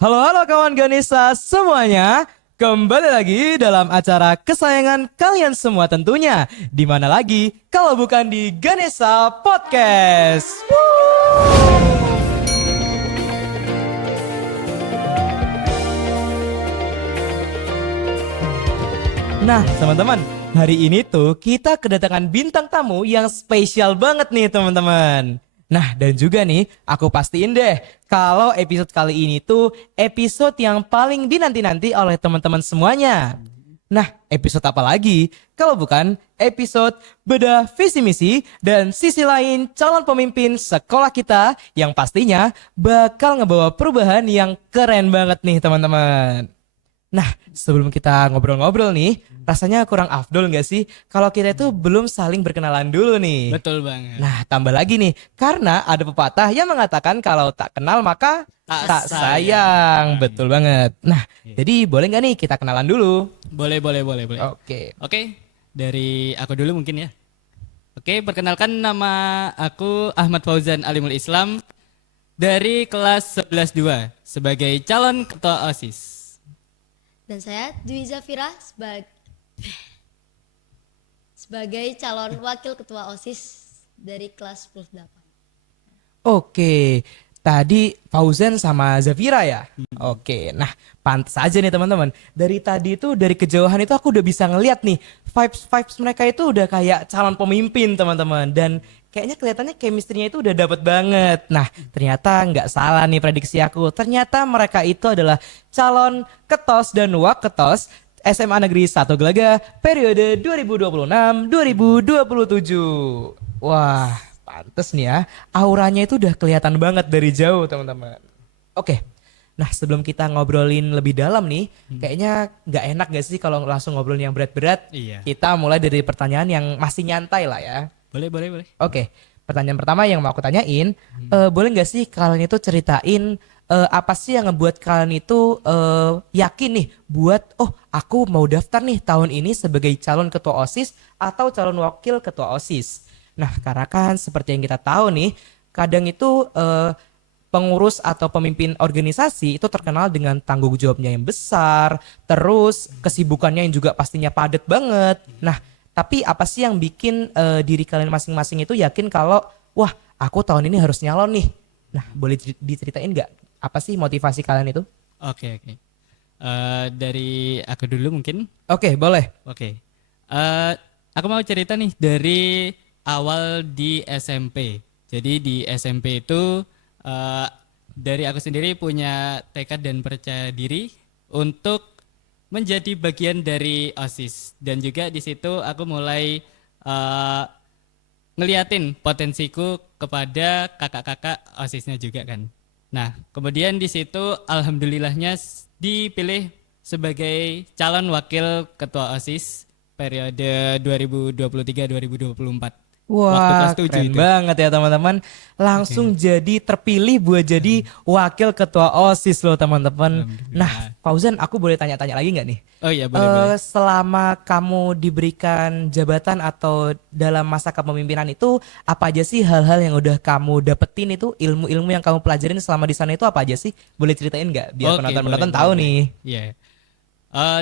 Halo halo kawan Ganesha semuanya. Kembali lagi dalam acara kesayangan kalian semua tentunya. Di mana lagi kalau bukan di Ganesha Podcast. Nah, teman-teman, hari ini tuh kita kedatangan bintang tamu yang spesial banget nih, teman-teman. Nah, dan juga nih, aku pastiin deh kalau episode kali ini tuh episode yang paling dinanti-nanti oleh teman-teman semuanya. Nah, episode apa lagi kalau bukan episode bedah visi misi dan sisi lain calon pemimpin sekolah kita yang pastinya bakal ngebawa perubahan yang keren banget nih, teman-teman. Nah, sebelum kita ngobrol-ngobrol nih, rasanya kurang afdol nggak sih kalau kita itu belum saling berkenalan dulu nih? Betul banget. Nah, tambah lagi nih, karena ada pepatah yang mengatakan kalau tak kenal maka Tak tak sayang. sayang. Betul banget. Nah, Iya. jadi boleh nggak nih kita kenalan dulu? Boleh. Oke. Oke, dari aku dulu mungkin ya. Oke, perkenalkan nama aku Ahmad Fauzan Alimul Islam dari kelas 11-2 sebagai calon ketua OSIS. Dan saya Dwi Zafira sebagai calon wakil ketua OSIS dari kelas 10-8. Oke, tadi Fauzan sama Zafira ya? Oke, nah pantas aja nih teman-teman. Dari tadi itu dari kejauhan itu aku udah bisa ngeliat nih vibes mereka itu udah kayak calon pemimpin teman-teman. Dan kayaknya kelihatannya chemistry-nya itu udah dapet banget. Nah ternyata nggak salah nih prediksi aku. Ternyata mereka itu adalah calon ketos dan waketos SMA Negeri 1 Gelaga periode 2026-2027. Wah, pantes nih ya. Auranya itu udah kelihatan banget dari jauh, teman-teman. Oke. Nah, sebelum kita ngobrolin lebih dalam nih, kayaknya nggak enak gak sih kalau langsung ngobrolin yang berat-berat? Iya. Kita mulai dari pertanyaan yang masih nyantai lah ya. Boleh. Oke, pertanyaan pertama yang mau aku tanyain, boleh nggak sih kalian itu ceritain apa sih yang ngebuat kalian itu yakin nih buat aku mau daftar nih tahun ini sebagai calon ketua OSIS atau calon wakil ketua OSIS. Nah, karena kan seperti yang kita tahu nih, kadang itu pengurus atau pemimpin organisasi itu terkenal dengan tanggung jawabnya yang besar, terus kesibukannya yang juga pastinya padat banget. Nah, tapi apa sih yang bikin diri kalian masing-masing itu yakin kalau wah, aku tahun ini harus nyalon nih. Nah, boleh diceritain nggak apa sih motivasi kalian itu? Oke. Dari aku dulu mungkin. Oke, boleh. Oke. Aku mau cerita nih dari awal di SMP. Jadi di SMP itu dari aku sendiri punya tekad dan percaya diri untuk menjadi bagian dari OSIS, dan juga di situ aku mulai eh, ngeliatin potensiku kepada kakak-kakak OSISnya juga kan. Nah, kemudian di situ alhamdulillahnya dipilih sebagai calon wakil ketua OSIS periode 2023-2024. Waktu Wah, kelas 7 keren itu. banget ya teman-teman. Langsung jadi terpilih buat jadi wakil ketua OSIS loh teman-teman. Nah, Alhamdulillah. Fauzan, aku boleh tanya-tanya lagi nggak nih? Oh iya, boleh. Selama kamu diberikan jabatan atau dalam masa kepemimpinan itu, apa aja sih hal-hal yang udah kamu dapetin itu, ilmu-ilmu yang kamu pelajarin selama di sana itu apa aja sih? Boleh ceritain nggak? Biar Oke, penonton-penonton tahu boleh. nih. Iya.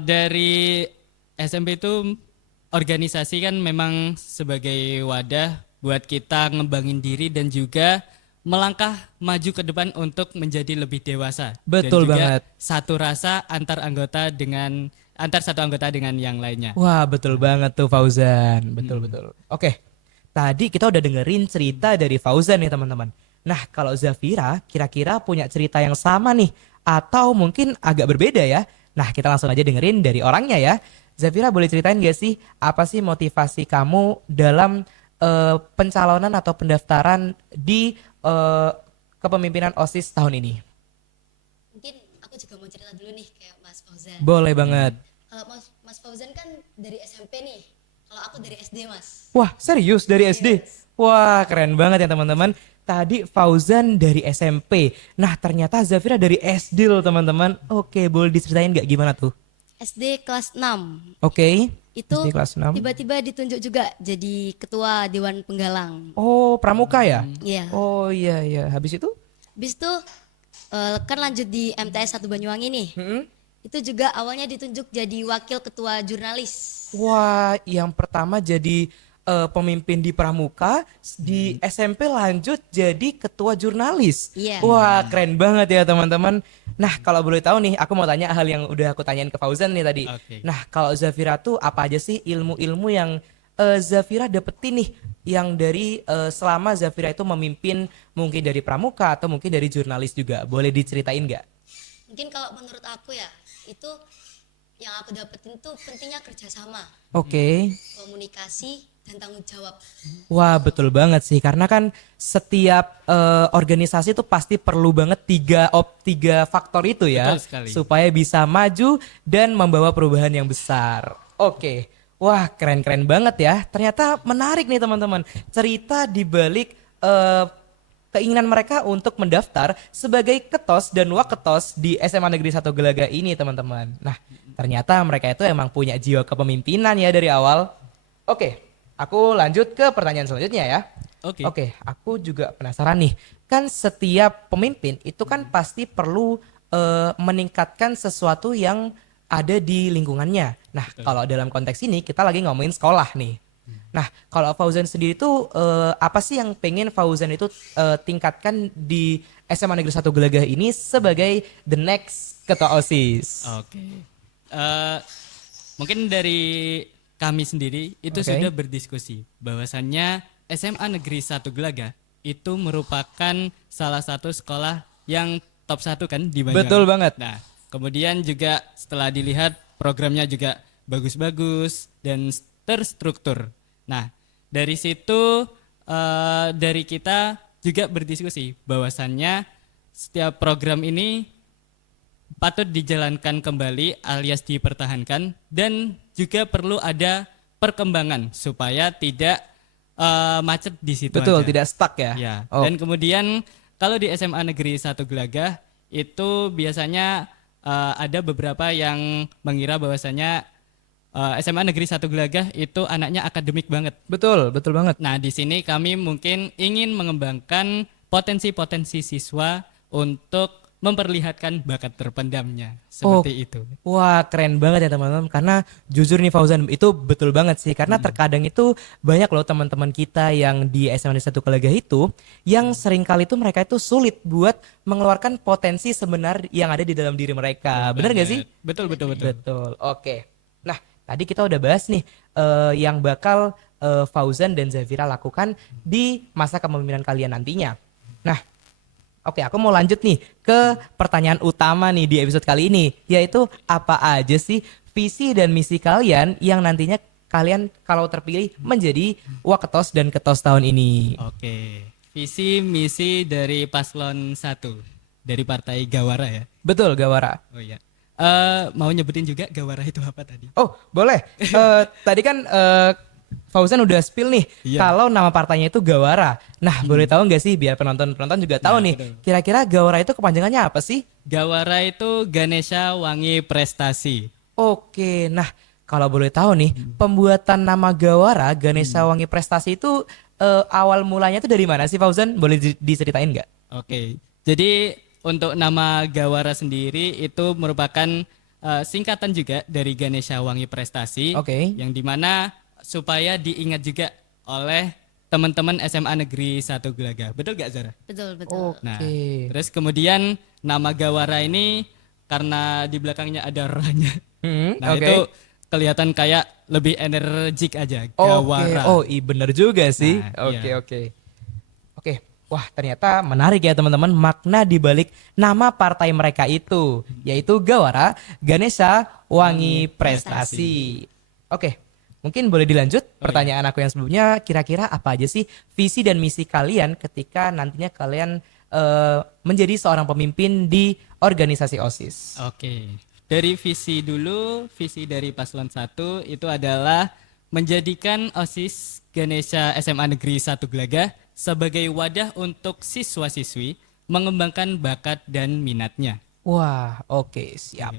Dari SMP itu organisasi kan memang sebagai wadah buat kita ngembangin diri dan juga melangkah maju ke depan untuk menjadi lebih dewasa. Dan Betul juga banget. satu rasa antar satu anggota dengan yang lainnya. Wah, betul banget tuh Fauzan. Betul. Oke, tadi kita udah dengerin cerita dari Fauzan nih teman-teman. Nah, kalau Zafira kira-kira punya cerita yang sama nih atau mungkin agak berbeda ya. Nah, kita langsung aja dengerin dari orangnya ya. Zafira boleh ceritain gak sih apa sih motivasi kamu dalam pencalonan atau pendaftaran di kepemimpinan OSIS tahun ini? Mungkin aku juga mau cerita dulu nih kayak Mas Fauzan. Boleh banget. Kalau Mas Fauzan kan dari SMP nih. Kalau aku dari SD, Mas. Wah, serius dari SD? Serius. Wah, keren banget ya teman-teman. Tadi Fauzan dari SMP. Nah, ternyata Zafira dari SD loh teman-teman. Oke, boleh diceritain nggak gimana tuh? SD kelas 6. Oke, Itu SD kelas 6. tiba-tiba ditunjuk juga jadi ketua Dewan Penggalang. Oh, pramuka ya? Iya. Oh iya. Habis itu? Habis itu kan lanjut di MTS 1 Banyuwangi nih. Itu juga awalnya ditunjuk jadi wakil ketua jurnalis. Wah, yang pertama jadi pemimpin di Pramuka, di SMP lanjut jadi ketua jurnalis. Iya. Wah, keren banget ya teman-teman. Nah, kalau boleh tahu nih, aku mau tanya hal yang udah aku tanyain ke Fauzan nih tadi. Oke. Nah, kalau Zafira tuh apa aja sih ilmu-ilmu yang Zafira dapetin nih yang dari selama Zafira itu memimpin mungkin dari Pramuka atau mungkin dari jurnalis juga. Boleh diceritain nggak? Mungkin kalau menurut aku ya, itu yang aku dapetin tuh pentingnya kerjasama, Oke. komunikasi, dan tanggung jawab. Wah, betul banget sih karena kan setiap organisasi itu pasti perlu banget tiga faktor itu ya Betul sekali. supaya bisa maju dan membawa perubahan yang besar. Oke. Wah, keren-keren banget ya. Ternyata menarik nih teman-teman. Cerita di balik keinginan mereka untuk mendaftar sebagai ketos dan waketos di SMA Negeri 1 Gelaga ini teman-teman. Nah, ternyata mereka itu emang punya jiwa kepemimpinan ya dari awal. Oke, aku lanjut ke pertanyaan selanjutnya ya. Oke. Oke, aku juga penasaran nih. Kan setiap pemimpin itu kan pasti perlu meningkatkan sesuatu yang ada di lingkungannya. Nah, kalau dalam konteks ini kita lagi ngomongin sekolah nih. Nah, kalau Fauzan sendiri tuh apa sih yang pengen Fauzan itu tingkatkan di SMA Negeri 1 Gelagah ini sebagai the next ketua OSIS? Oke. Eh, Mungkin dari kami sendiri itu Oke. sudah berdiskusi bahwasannya SMA Negeri 1 Gelaga itu merupakan salah satu sekolah yang top 1 kan di Banyuwangi. Betul banget. Nah, kemudian juga setelah dilihat programnya juga bagus-bagus dan terstruktur. Nah, dari situ dari kita juga berdiskusi bahwasannya setiap program ini patut dijalankan kembali alias dipertahankan dan juga perlu ada perkembangan supaya tidak macet di situ Betul, aja. tidak stuck ya. Ya. Oh, Dan kemudian kalau di SMA Negeri 1 Gelagah itu biasanya ada beberapa yang mengira bahwasanya SMA Negeri 1 Gelagah itu anaknya akademik banget. betul, betul banget. Nah, di sini kami mungkin ingin mengembangkan potensi-potensi siswa untuk memperlihatkan bakat terpendamnya seperti itu. Wah, keren banget ya teman-teman. Karena jujur nih Fauzan, itu betul banget sih. Karena terkadang itu banyak loh teman-teman kita yang di SMA Negeri 1 Gelagah itu yang sering kali itu mereka itu sulit buat mengeluarkan potensi sebenar yang ada di dalam diri mereka. Bener gak sih? Betul, betul, betul. Betul. Oke. Nah, tadi kita udah bahas nih yang bakal Fauzan dan Zafira lakukan di masa kepemimpinan kalian nantinya. Nah, oke, aku mau lanjut nih ke pertanyaan utama nih di episode kali ini, yaitu apa aja sih visi dan misi kalian yang nantinya kalian kalau terpilih menjadi waketos dan ketos tahun ini. Oke. Visi misi dari paslon 1 dari Partai Gawara ya. Betul, Gawara. Oh iya. Mau nyebutin juga Gawara itu apa tadi? Oh, boleh. Tadi kan Fauzan udah spill nih Iya. kalau nama partainya itu Gawara. Nah, boleh tahu nggak sih biar penonton-penonton juga tahu Nah, nih, betul. kira-kira Gawara itu kepanjangannya apa sih? Gawara itu Ganesha Wangi Prestasi. Oke, nah kalau boleh tahu nih, pembuatan nama Gawara Ganesha Wangi Prestasi itu awal mulanya itu dari mana sih Fauzan? Boleh diceritain nggak? Oke. Jadi untuk nama Gawara sendiri itu merupakan singkatan juga dari Ganesha Wangi Prestasi. Oke. Yang dimana supaya diingat juga oleh teman-teman SMA Negeri 1 Gelagah. Betul gak Zara? Betul, betul. Nah, Oke. terus kemudian nama Gawara ini karena di belakangnya ada R-nya. Nah, oke. itu kelihatan kayak lebih energik aja. Oke. Gawara. Oh, iya bener juga sih. Nah, Oke, iya. oke. Oke. Wah, ternyata menarik ya teman-teman makna di balik nama partai mereka itu, yaitu Gawara Ganesha Wangi Prestasi. Oke. Mungkin boleh dilanjut pertanyaan aku yang sebelumnya, kira-kira apa aja sih visi dan misi kalian ketika nantinya kalian menjadi seorang pemimpin di organisasi OSIS? Oke. Dari visi dulu, visi dari paslon 1 itu adalah menjadikan OSIS Ganesha SMA Negeri 1 Gelagah sebagai wadah untuk siswa-siswi mengembangkan bakat dan minatnya. Wah, oke, siap.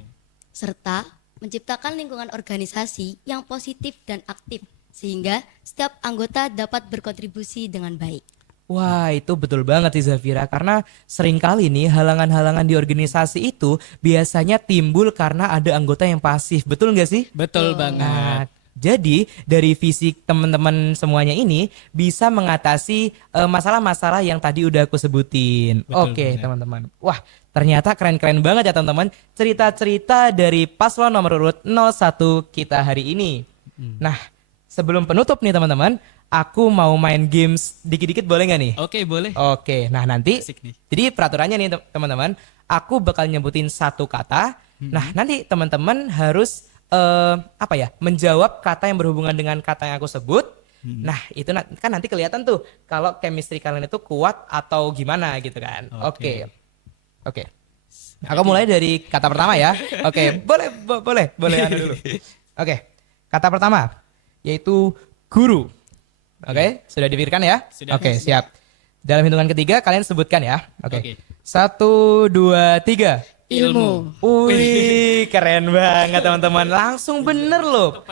Serta menciptakan lingkungan organisasi yang positif dan aktif sehingga setiap anggota dapat berkontribusi dengan baik. Wah, itu betul banget sih Zafira, karena seringkali nih halangan-halangan di organisasi itu biasanya timbul karena ada anggota yang pasif, betul nggak sih? Betul Nah, banget. jadi dari visi teman-teman semuanya ini bisa mengatasi masalah-masalah yang tadi udah aku sebutin. Betul Oke, banget. teman-teman. Wah, ternyata keren-keren banget ya teman-teman cerita-cerita dari paslon nomor urut 01 kita hari ini. Nah, sebelum penutup nih teman-teman, aku mau main games dikit-dikit boleh nggak nih? Oke, boleh. Oke, nah nanti Asik nih. jadi peraturannya nih teman-teman, aku bakal nyebutin satu kata. Nah, nanti teman-teman harus apa ya? Menjawab kata yang berhubungan dengan kata yang aku sebut. Nah, itu kan nanti kelihatan tuh kalau chemistry kalian itu kuat atau gimana gitu kan. Oke. Oke. Oke. Aku mulai dari kata pertama ya. Oke, boleh anu dulu. Oke. Kata pertama yaitu guru. Oke, sudah dipikirkan ya? Sudah. Oke, siap. Dalam hitungan ketiga kalian sebutkan ya. Oke. Oke. 1, 2, 3. Ilmu. Wih, keren banget teman-teman. Langsung bener loh.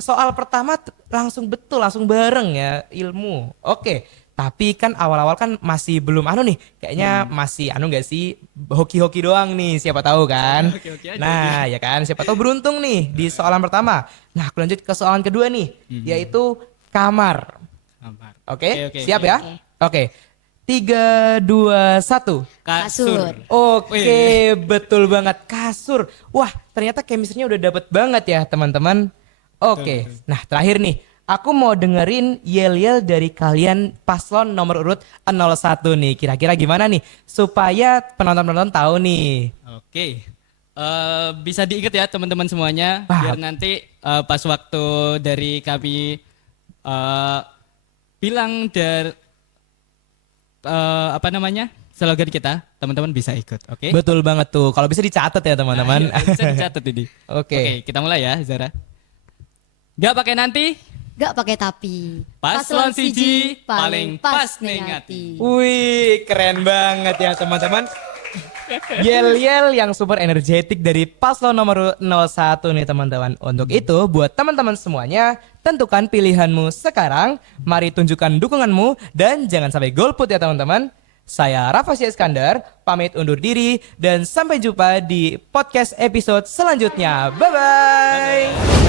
Soal pertama langsung betul, langsung bareng ya ilmu. Oke. Tapi kan awal-awal kan masih belum anu nih. Kayaknya masih anu gak sih? Hoki-hoki doang nih, siapa tahu kan. Hoki-hoki aja Nah, ya kan, siapa tahu beruntung nih di soalan pertama. Nah, aku lanjut ke soalan kedua nih, yaitu kamar. Kamar. Oke, Oke, siap oke. ya? Oke. 3, 2, 1. Kasur. Oke, betul banget, kasur. Wah, ternyata chemistry-nya udah dapet banget ya, teman-teman. Oke. Nah, terakhir nih, aku mau dengerin yel-yel dari kalian paslon nomor urut 01 nih. Kira-kira gimana nih supaya penonton-penonton tahu nih. Oke. Bisa diingat ya teman-teman semuanya, Wah. biar nanti pas waktu dari kami bilang apa namanya slogan kita, teman-teman bisa ikut. Oke. Betul banget tuh. Kalau bisa dicatat ya, teman-teman. Nah, iya, bisa dicatat ini. Oke. Kita mulai ya, Zara. Gak pakai nanti. Gak pakai tapi. Paslon siji paling pas ning ati. Wih, keren banget ya teman-teman. Yel-yel yang super energetik dari paslon nomor 01 nih teman-teman. Untuk itu buat teman-teman semuanya, tentukan pilihanmu sekarang. Mari tunjukkan dukunganmu dan jangan sampai golput ya teman-teman. Saya Rafa Syah Iskandar, pamit undur diri dan sampai jumpa di podcast episode selanjutnya. Bye-bye.